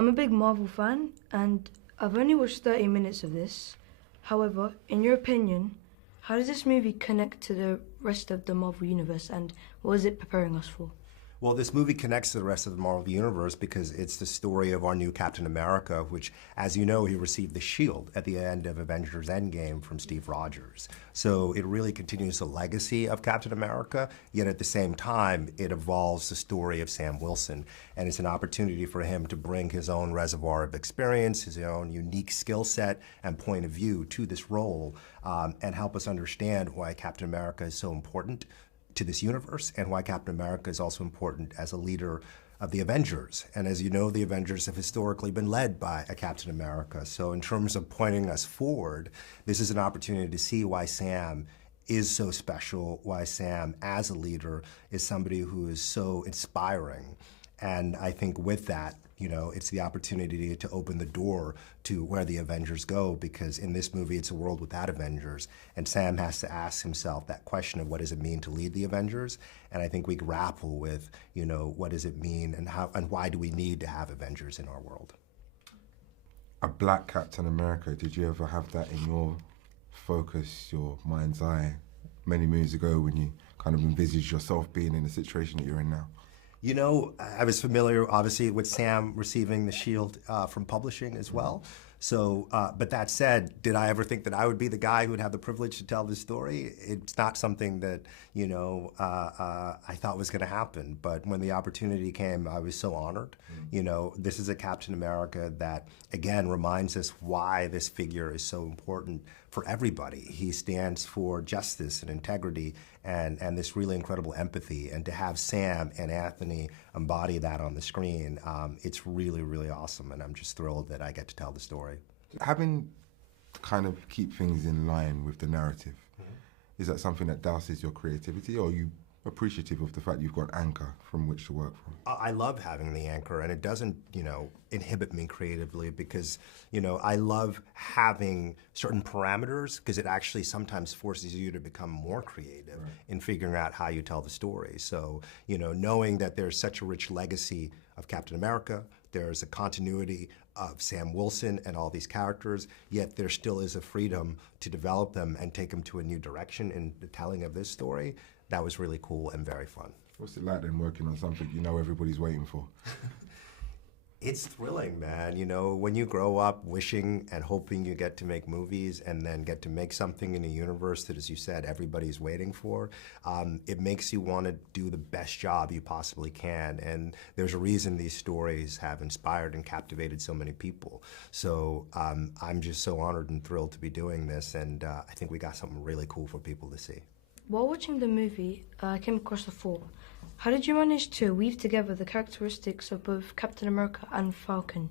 I'm a big Marvel fan, and I've only watched 30 minutes of this. However, in your opinion, how does this movie connect to the rest of the Marvel Universe, and what is it preparing us for? Well, this movie connects to the rest of the Marvel Universe because it's the story of our new Captain America, which, as you know, he received the shield at the end of Avengers Endgame from Steve Rogers. So it really continues the legacy of Captain America, yet at the same time, it evolves the story of Sam Wilson. And it's an opportunity for him to bring his own reservoir of experience, his own unique skill set and point of view to this role, and help us understand why Captain America is so important to this universe and why Captain America is also important as a leader of the Avengers. And as you know, the Avengers have historically been led by a Captain America. So in terms of pointing us forward, this is an opportunity to see why Sam is so special, why Sam as a leader is somebody who is so inspiring. And I think with that, you know, it's the opportunity to open the door to where the Avengers go, because in this movie, it's a world without Avengers. And Sam has to ask himself that question of what does it mean to lead the Avengers? And I think we grapple with, you know, what does it mean and how and why do we need to have Avengers in our world? A black Captain America, did you ever have that in your focus, your mind's eye, many moons ago when you kind of envisaged yourself being in the situation that you're in now? You know, I was familiar, obviously, with Sam receiving the shield from publishing as well. So, but that said, did I ever think that I would be the guy who would have the privilege to tell this story? It's not something that, you know, I thought was going to happen. But when the opportunity came, I was so honored. You know, this is a Captain America that, again, reminds us why this figure is so important for everybody. He stands for justice and integrity and this really incredible empathy. And to have Sam and Anthony embody that on the screen, it's really, really awesome. And I'm just thrilled that I get to tell the story. Having to kind of keep things in line with the narrative, is that something that douses your creativity, or are you appreciative of the fact you've got an anchor from which to work from? I love having the anchor, and it doesn't, you know, inhibit me creatively because, you know, I love having certain parameters because it actually sometimes forces you to become more creative in figuring out how you tell the story. So, you know, knowing that there's such a rich legacy of Captain America, there's a continuity of Sam Wilson and all these characters, yet there still is a freedom to develop them and take them to a new direction in the telling of this story. That was really cool and very fun. What's it like then working on something you know everybody's waiting for? It's thrilling, man. You know, when you grow up wishing and hoping you get to make movies and then get to make something in a universe that, as you said, everybody's waiting for, it makes you want to do the best job you possibly can. And there's a reason these stories have inspired and captivated so many people. So I'm just so honored and thrilled to be doing this. And I think we got something really cool for people to see. While watching the movie, I came across a thought. How did you manage to weave together the characteristics of both Captain America and Falcon?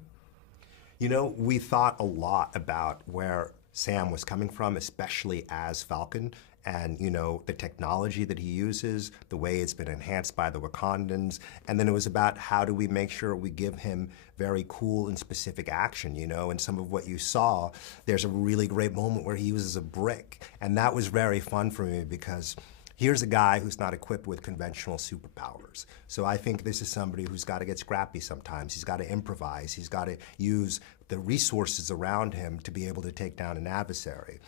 You know, we thought a lot about where Sam was coming from, especially as Falcon, and, you know, the technology that he uses, the way it's been enhanced by the Wakandans, and then it was about how do we make sure we give him very cool and specific action, you know, and some of what you saw, there's a really great moment where he uses a brick, and that was very fun for me because here's a guy who's not equipped with conventional superpowers. So I think this is somebody who's got to get scrappy sometimes. He's got to improvise. He's got to use the resources around him to be able to take down an adversary.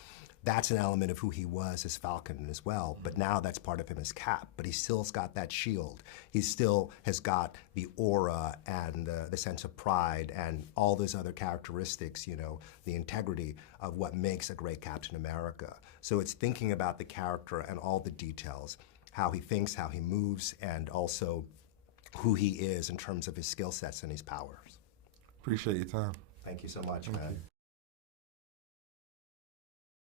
That's an element of who he was as Falcon as well, but now that's part of him as Cap. But he still's got that shield. He still has got the aura and the sense of pride and all those other characteristics, you know, the integrity of what makes a great Captain America. So it's thinking about the character and all the details, how he thinks, how he moves, and also who he is in terms of his skill sets and his powers. Appreciate your time. Thank you so much, man.